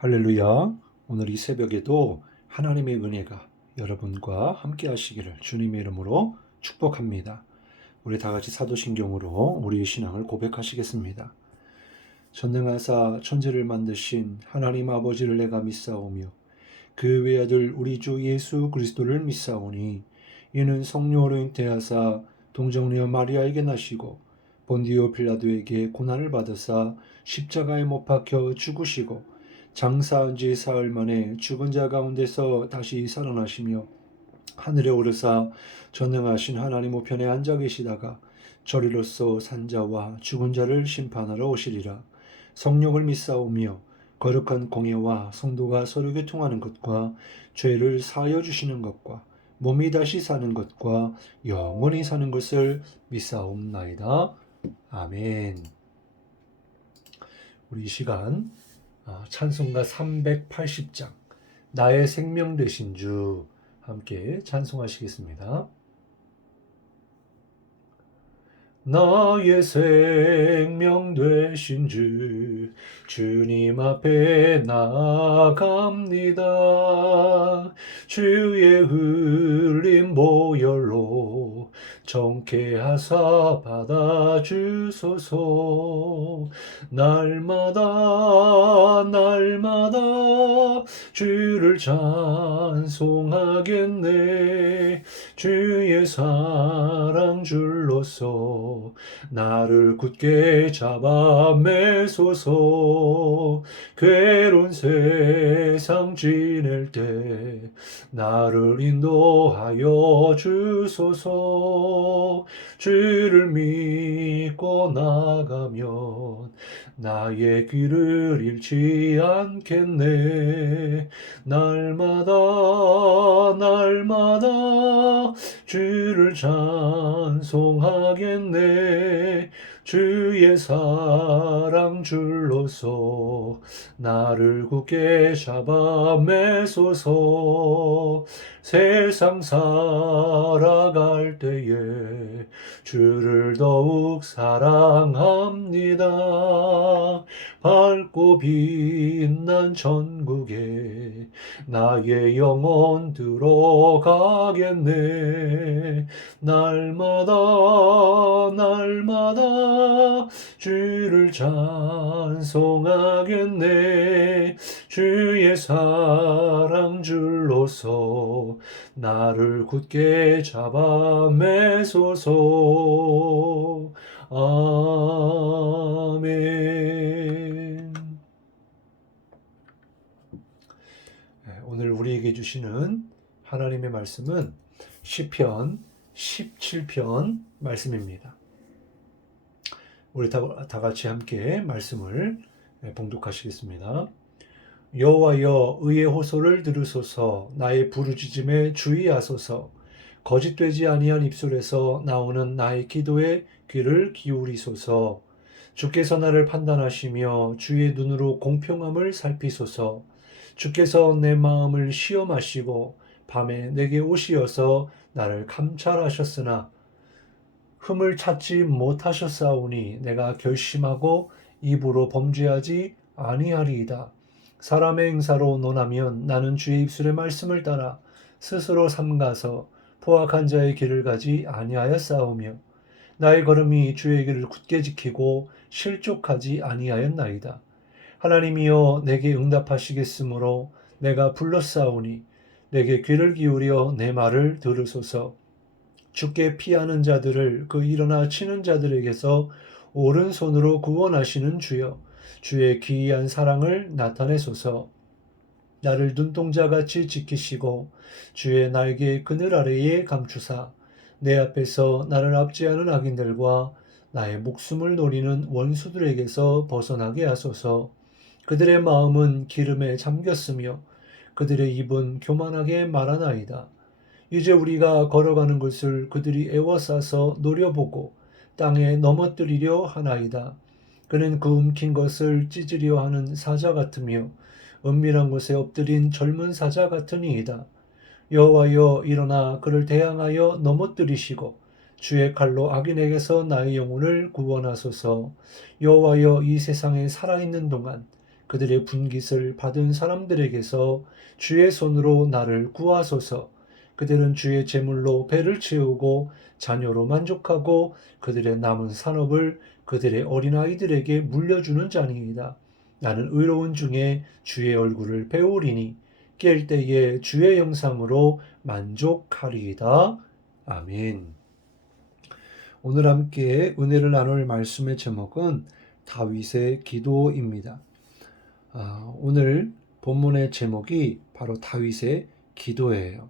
할렐루야. 오늘 이 새벽에도 하나님의 은혜가 여러분과 함께 하시기를 주님의 이름으로 축복합니다. 우리 다 같이 사도신경으로 우리의 신앙을 고백하시겠습니다. 전능하사 천지를 만드신 하나님 아버지를 내가 믿사오며 그 외아들 우리 주 예수 그리스도를 믿사오니 이는 성령으로 잉태하사 동정녀 마리아에게 나시고 본디오 빌라도에게 고난을 받으사 십자가에 못 박혀 죽으시고 장사한 지 사흘 만에 죽은 자 가운데서 다시 살아나시며 하늘에 오르사 전능하신 하나님 우편에 앉아 계시다가 저리로서 산자와 죽은 자를 심판하러 오시리라. 성령을 믿사오며 거룩한 공예와 성도가 서로 교통하는 것과 죄를 사하여 주시는 것과 몸이 다시 사는 것과 영원히 사는 것을 믿사옵나이다. 아멘. 우리 이 시간 찬송가 380장 나의 생명 되신 주 함께 찬송하시겠습니다. 나의 생명 되신 주 주님 앞에 나아갑니다. 주의 흘린 보혈로 정케 하사 받아주소서. 날마다 주를 찬송하겠네. 주의 사랑 줄로서 나를 굳게 잡아 매소서. 괴로운 세상 지낼 때 나를 인도하여 주소서. 주를 믿고 나가면 나의 길을 잃지 않겠네. 날마다 주를 찬송하겠네. 주의 사랑 줄로서 나를 굳게 잡아 매소서. 세상 살아갈 때에 주를 더욱 사랑합니다. 밝고 빛난 천국에 나의 영혼 들어가겠네. 날마다 주를 찬송하겠네. 주의 사랑 줄로서 나를 굳게 잡아 매소서. 아멘. 오늘 우리에게 주시는 하나님의 말씀은 시편 17편 말씀입니다. 우리 다 같이 함께 말씀을 봉독하시겠습니다. 여호와여 의의 호소를 들으소서. 나의 부르짖음에 주의하소서. 거짓되지 아니한 입술에서 나오는 나의 기도에 귀를 기울이소서. 주께서 나를 판단하시며 주의 눈으로 공평함을 살피소서. 주께서 내 마음을 시험하시고 밤에 내게 오시어서 나를 감찰하셨으나 흠을 찾지 못하셨사오니 내가 결심하고 입으로 범죄하지 아니하리이다. 사람의 행사로 논하면 나는 주의 입술의 말씀을 따라 스스로 삼가서 포악한 자의 길을 가지 아니하였사오며 나의 걸음이 주의 길을 굳게 지키고 실족하지 아니하였나이다. 하나님이여 내게 응답하시겠으므로 내가 불렀사오니 내게 귀를 기울여 내 말을 들으소서. 주께 피하는 자들을 그 일어나 치는 자들에게서 오른손으로 구원하시는 주여, 주의 기이한 사랑을 나타내소서. 나를 눈동자같이 지키시고 주의 날개 그늘 아래에 감추사 내 앞에서 나를 압제하는 악인들과 나의 목숨을 노리는 원수들에게서 벗어나게 하소서. 그들의 마음은 기름에 잠겼으며 그들의 입은 교만하게 말하나이다. 이제 우리가 걸어가는 것을 그들이 애워싸서 노려보고 땅에 넘어뜨리려 하나이다. 그는 그 움킨 것을 찢으려 하는 사자 같으며 은밀한 곳에 엎드린 젊은 사자 같으니이다. 여호와여 일어나 그를 대항하여 넘어뜨리시고 주의 칼로 악인에게서 나의 영혼을 구원하소서. 여호와여 이 세상에 살아있는 동안 그들의 분깃을 받은 사람들에게서 주의 손으로 나를 구하소서. 그들은 주의 제물로 배를 채우고 자녀로 만족하고 그들의 남은 산업을 그들의 어린아이들에게 물려주는 자니이다. 나는 의로운 중에 주의 얼굴을 배우리니 깰 때에 주의 영상으로 만족하리이다. 아멘. 오늘 함께 은혜를 나눌 말씀의 제목은 다윗의 기도입니다. 오늘 본문의 제목이 바로 다윗의 기도예요.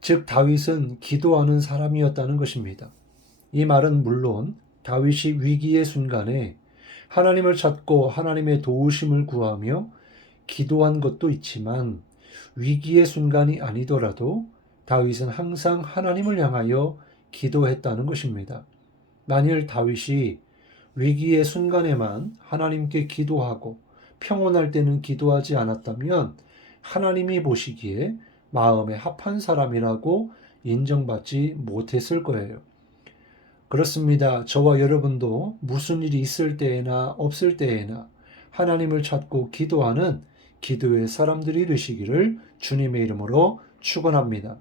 즉 다윗은 기도하는 사람이었다는 것입니다. 이 말은 물론 다윗이 위기의 순간에 하나님을 찾고 하나님의 도우심을 구하며 기도한 것도 있지만 위기의 순간이 아니더라도 다윗은 항상 하나님을 향하여 기도했다는 것입니다. 만일 다윗이 위기의 순간에만 하나님께 기도하고 평온할 때는 기도하지 않았다면 하나님이 보시기에 마음에 합한 사람이라고 인정받지 못했을 거예요. 그렇습니다. 저와 여러분도 무슨 일이 있을 때에나 없을 때에나 하나님을 찾고 기도하는 기도의 사람들이 되시기를 주님의 이름으로 축원합니다.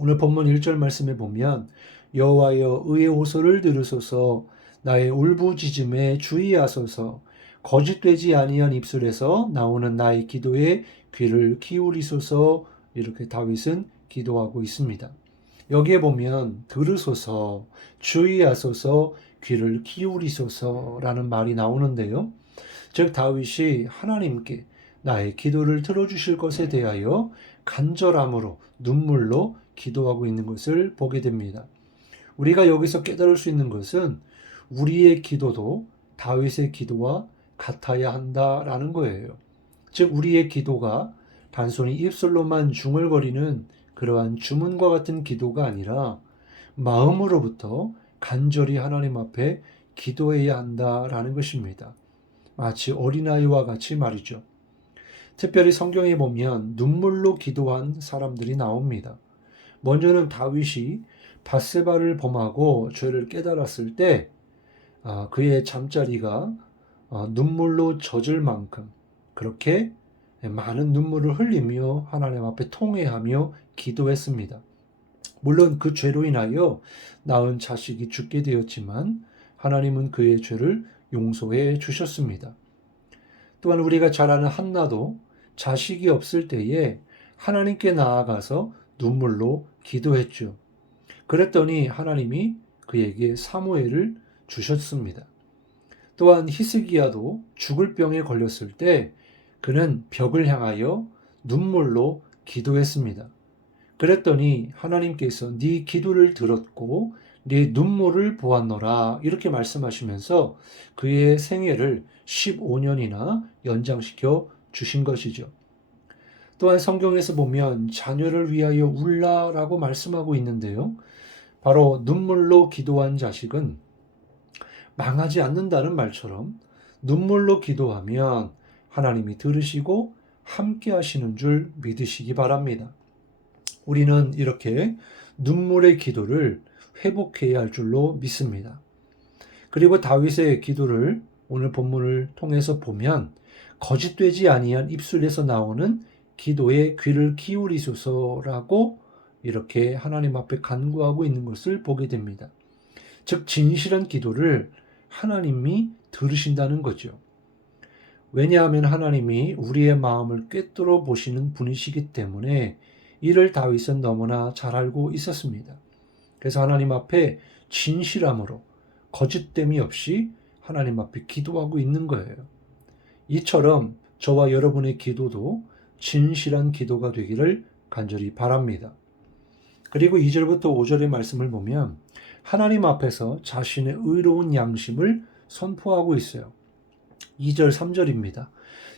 오늘 본문 1절 말씀에 보면 여호와여 의의 호소를 들으소서 나의 울부짖음에 주의하소서 거짓되지 아니한 입술에서 나오는 나의 기도에 귀를 기울이소서. 이렇게 다윗은 기도하고 있습니다. 여기에 보면 들으소서, 주의하소서, 귀를 기울이소서라는 말이 나오는데요. 즉 다윗이 하나님께 나의 기도를 들어주실 것에 대하여 간절함으로 눈물로 기도하고 있는 것을 보게 됩니다. 우리가 여기서 깨달을 수 있는 것은 우리의 기도도 다윗의 기도와 같아야 한다라는 거예요. 즉 우리의 기도가 단순히 입술로만 중얼거리는 그러한 주문과 같은 기도가 아니라 마음으로부터 간절히 하나님 앞에 기도해야 한다라는 것입니다. 마치 어린아이와 같이 말이죠. 특별히 성경에 보면 눈물로 기도한 사람들이 나옵니다. 먼저는 다윗이 밧세바를 범하고 죄를 깨달았을 때 그의 잠자리가 눈물로 젖을 만큼 그렇게 많은 눈물을 흘리며 하나님 앞에 통회하며 기도했습니다. 물론 그 죄로 인하여 낳은 자식이 죽게 되었지만 하나님은 그의 죄를 용서해 주셨습니다. 또한 우리가 잘 아는 한나도 자식이 없을 때에 하나님께 나아가서 눈물로 기도했죠. 그랬더니 하나님이 그에게 사무엘을 주셨습니다. 또한 히스기야도 죽을 병에 걸렸을 때 그는 벽을 향하여 눈물로 기도했습니다. 그랬더니 하나님께서 네 기도를 들었고 네 눈물을 보았노라 이렇게 말씀하시면서 그의 생애를 15년이나 연장시켜 주신 것이죠. 또한 성경에서 보면 자녀를 위하여 울라라고 말씀하고 있는데요. 바로 눈물로 기도한 자식은 망하지 않는다는 말처럼 눈물로 기도하면 하나님이 들으시고 함께 하시는 줄 믿으시기 바랍니다. 우리는 이렇게 눈물의 기도를 회복해야 할 줄로 믿습니다. 그리고 다윗의 기도를 오늘 본문을 통해서 보면 거짓되지 아니한 입술에서 나오는 기도에 귀를 기울이소서라고 이렇게 하나님 앞에 간구하고 있는 것을 보게 됩니다. 즉 진실한 기도를 하나님이 들으신다는 거죠. 왜냐하면 하나님이 우리의 마음을 꿰뚫어 보시는 분이시기 때문에 이를 다윗은 너무나 잘 알고 있었습니다. 그래서 하나님 앞에 진실함으로 거짓됨이 없이 하나님 앞에 기도하고 있는 거예요. 이처럼 저와 여러분의 기도도 진실한 기도가 되기를 간절히 바랍니다. 그리고 2절부터 5절의 말씀을 보면 하나님 앞에서 자신의 의로운 양심을 선포하고 있어요. 2절, 3절입니다.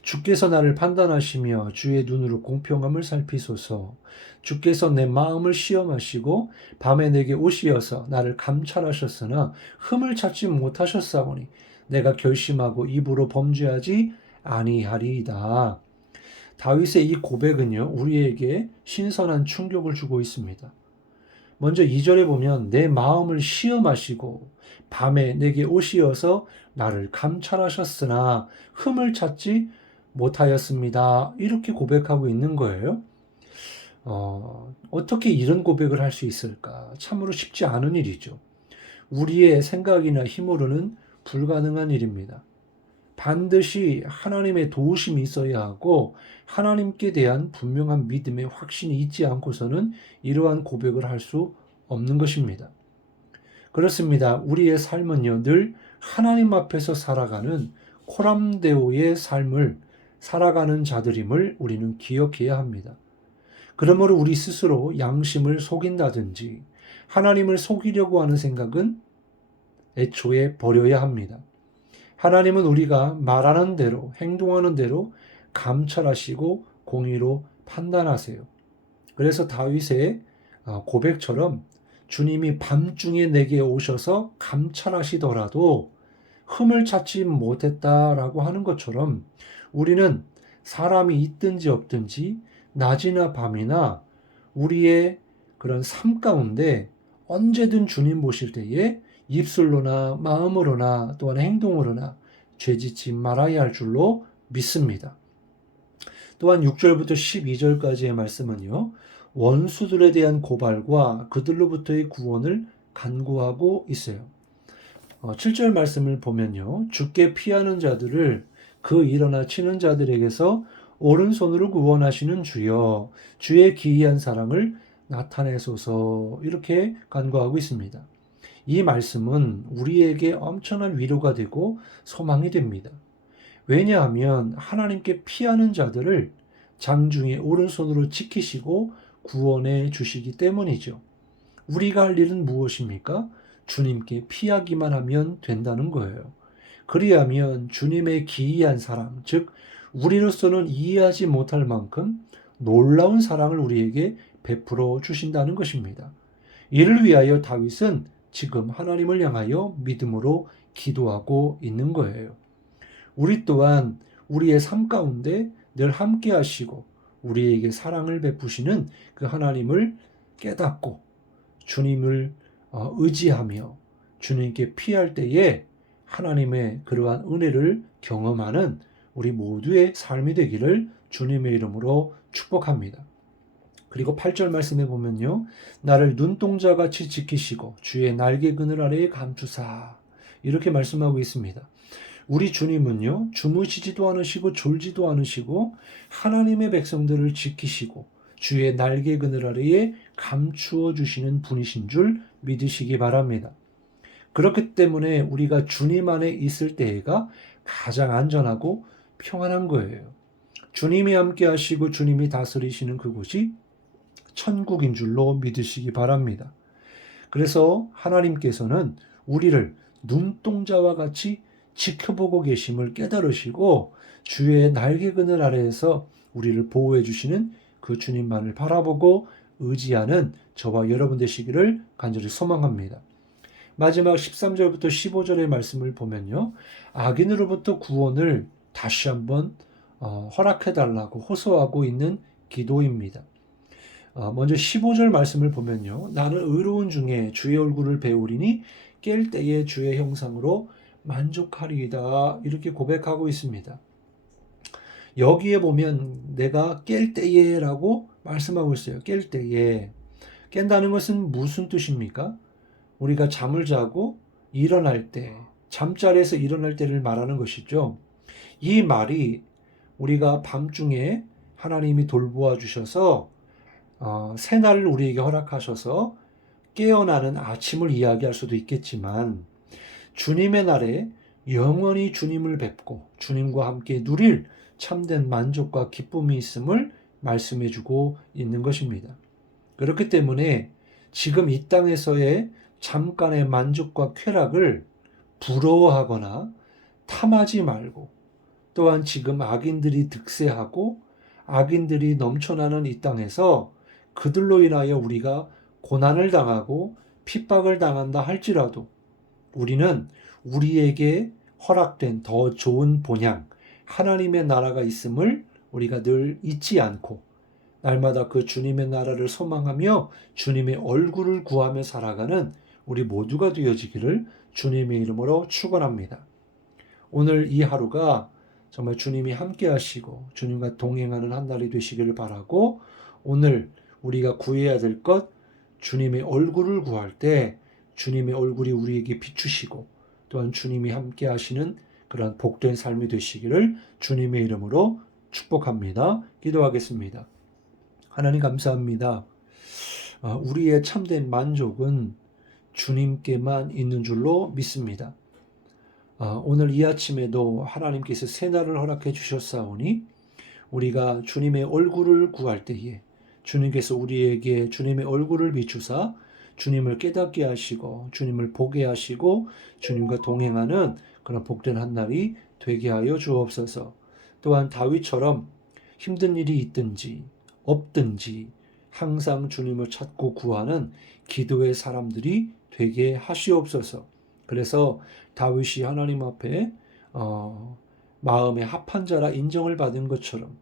주께서 나를 판단하시며 주의 눈으로 공평함을 살피소서. 주께서 내 마음을 시험하시고 밤에 내게 오시어서 나를 감찰하셨으나 흠을 찾지 못하셨사오니 내가 결심하고 입으로 범죄하지 아니하리이다. 다윗의 이 고백은요, 우리에게 신선한 충격을 주고 있습니다. 먼저 2절에 보면 내 마음을 시험하시고 밤에 내게 오시어서 나를 감찰하셨으나 흠을 찾지 못하였습니다. 이렇게 고백하고 있는 거예요. 어떻게 이런 고백을 할 수 있을까? 참으로 쉽지 않은 일이죠. 우리의 생각이나 힘으로는 불가능한 일입니다. 반드시 하나님의 도우심이 있어야 하고 하나님께 대한 분명한 믿음의 확신이 있지 않고서는 이러한 고백을 할 수 없는 것입니다. 그렇습니다. 우리의 삶은요, 늘 하나님 앞에서 살아가는 코람데오의 삶을 살아가는 자들임을 우리는 기억해야 합니다. 그러므로 우리 스스로 양심을 속인다든지 하나님을 속이려고 하는 생각은 애초에 버려야 합니다. 하나님은 우리가 말하는 대로, 행동하는 대로 감찰하시고 공의로 판단하세요. 그래서 다윗의 고백처럼 주님이 밤중에 내게 오셔서 감찰하시더라도 흠을 찾지 못했다라고 하는 것처럼 우리는 사람이 있든지 없든지 낮이나 밤이나 우리의 그런 삶 가운데 언제든 주님 보실 때에 입술로나 마음으로나 또한 행동으로나 죄짓지 말아야 할 줄로 믿습니다. 또한 6절부터 12절까지의 말씀은요, 원수들에 대한 고발과 그들로부터의 구원을 간구하고 있어요. 7절 말씀을 보면요, 주께 피하는 자들을 그 일어나 치는 자들에게서 오른손으로 구원하시는 주여, 주의 기이한 사랑을 나타내소서, 이렇게 간구하고 있습니다. 이 말씀은 우리에게 엄청난 위로가 되고 소망이 됩니다. 왜냐하면 하나님께 피하는 자들을 장중에 오른손으로 지키시고 구원해 주시기 때문이죠. 우리가 할 일은 무엇입니까? 주님께 피하기만 하면 된다는 거예요. 그리하면 주님의 기이한 사랑, 즉 우리로서는 이해하지 못할 만큼 놀라운 사랑을 우리에게 베풀어 주신다는 것입니다. 이를 위하여 다윗은 지금 하나님을 향하여 믿음으로 기도하고 있는 거예요. 우리 또한 우리의 삶 가운데 늘 함께 하시고 우리에게 사랑을 베푸시는 그 하나님을 깨닫고 주님을 의지하며 주님께 피할 때에 하나님의 그러한 은혜를 경험하는 우리 모두의 삶이 되기를 주님의 이름으로 축복합니다. 그리고 8절 말씀에 보면요, 나를 눈동자같이 지키시고 주의 날개 그늘 아래에 감추사, 이렇게 말씀하고 있습니다. 우리 주님은요, 주무시지도 않으시고 졸지도 않으시고 하나님의 백성들을 지키시고 주의 날개 그늘 아래에 감추어 주시는 분이신 줄 믿으시기 바랍니다. 그렇기 때문에 우리가 주님 안에 있을 때가 가장 안전하고 평안한 거예요. 주님이 함께 하시고 주님이 다스리시는 그곳이 천국인 줄로 믿으시기 바랍니다. 그래서 하나님께서는 우리를 눈동자와 같이 지켜보고 계심을 깨달으시고 주의 날개 그늘 아래에서 우리를 보호해 주시는 그 주님만을 바라보고 의지하는 저와 여러분 되시기를 간절히 소망합니다. 마지막 13절부터 15절의 말씀을 보면요, 악인으로부터 구원을 다시 한번 허락해달라고 호소하고 있는 기도입니다. 먼저 15절 말씀을 보면요, 나는 의로운 중에 주의 얼굴을 배우리니 깰 때에 주의 형상으로 만족하리이다, 이렇게 고백하고 있습니다. 여기에 보면 내가 깰 때에 라고 말씀하고 있어요. 깰 때에. 깬다는 것은 무슨 뜻입니까? 우리가 잠을 자고 일어날 때, 잠자리에서 일어날 때를 말하는 것이죠. 이 말이 우리가 밤중에 하나님이 돌보아 주셔서 새날을 우리에게 허락하셔서 깨어나는 아침을 이야기할 수도 있겠지만, 주님의 날에 영원히 주님을 뵙고 주님과 함께 누릴 참된 만족과 기쁨이 있음을 말씀해 주고 있는 것입니다. 그렇기 때문에 지금 이 땅에서의 잠깐의 만족과 쾌락을 부러워하거나 탐하지 말고, 또한 지금 악인들이 득세하고 악인들이 넘쳐나는 이 땅에서 그들로 인하여 우리가 고난을 당하고 핍박을 당한다 할지라도 우리는 우리에게 허락된 더 좋은 본향, 하나님의 나라가 있음을 우리가 늘 잊지 않고 날마다 그 주님의 나라를 소망하며 주님의 얼굴을 구하며 살아가는 우리 모두가 되어지기를 주님의 이름으로 축원합니다. 오늘 이 하루가 정말 주님이 함께 하시고 주님과 동행하는 한 날이 되시기를 바라고, 오늘 우리가 구해야 될 것, 주님의 얼굴을 구할 때 주님의 얼굴이 우리에게 비추시고 또한 주님이 함께 하시는 그런 복된 삶이 되시기를 주님의 이름으로 축복합니다. 기도하겠습니다. 하나님 감사합니다. 우리의 참된 만족은 주님께만 있는 줄로 믿습니다. 오늘 이 아침에도 하나님께서 새날을 허락해 주셨사오니 우리가 주님의 얼굴을 구할 때에 주님께서 우리에게 주님의 얼굴을 비추사 주님을 깨닫게 하시고 주님을 보게 하시고 주님과 동행하는 그런 복된 한 날이 되게 하여 주옵소서. 또한 다윗처럼 힘든 일이 있든지 없든지 항상 주님을 찾고 구하는 기도의 사람들이 되게 하시옵소서. 그래서 다윗이 하나님 앞에 마음의 합한 자라 인정을 받은 것처럼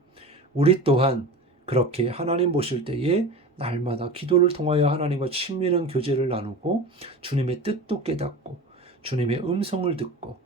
우리 또한 그렇게 하나님 보실 때에 날마다 기도를 통하여 하나님과 친밀한 교제를 나누고 주님의 뜻도 깨닫고 주님의 음성을 듣고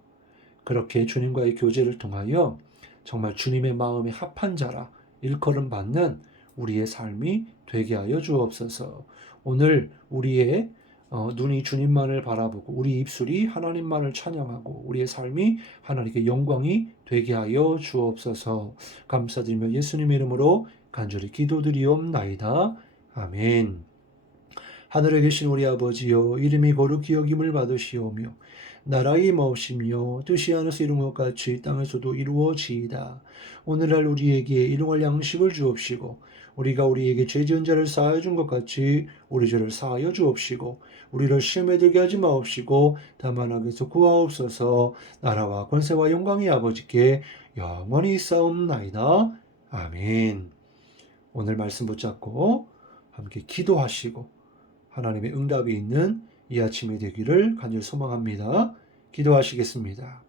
그렇게 주님과의 교제를 통하여 정말 주님의 마음에 합한 자라 일컬음 받는 우리의 삶이 되게 하여 주옵소서. 오늘 우리의 눈이 주님만을 바라보고 우리 입술이 하나님만을 찬양하고 우리의 삶이 하나님께 영광이 되게 하여 주옵소서. 감사드리며 예수님의 이름으로 간절히 기도드리옵나이다. 아멘. 하늘에 계신 우리 아버지여, 이름이 거룩히 여김을 받으시오며 나라의 임하옵시며 뜻이 하늘에서 이룬 것 같이 땅에서도 이루어지이다. 오늘날 우리에게 일용할 양식을 주옵시고 우리가 우리에게 죄 지은 자를 사하여 준 것 같이 우리 죄를 사하여 주옵시고 우리를 시험에 들게 하지 마옵시고 다만 악에서 구하옵소서. 나라와 권세와 영광이 아버지께 영원히 있사옵나이다. 아멘. 오늘 말씀 붙잡고 함께 기도하시고 하나님의 응답이 있는 이 아침이 되기를 간절히 소망합니다. 기도하시겠습니다.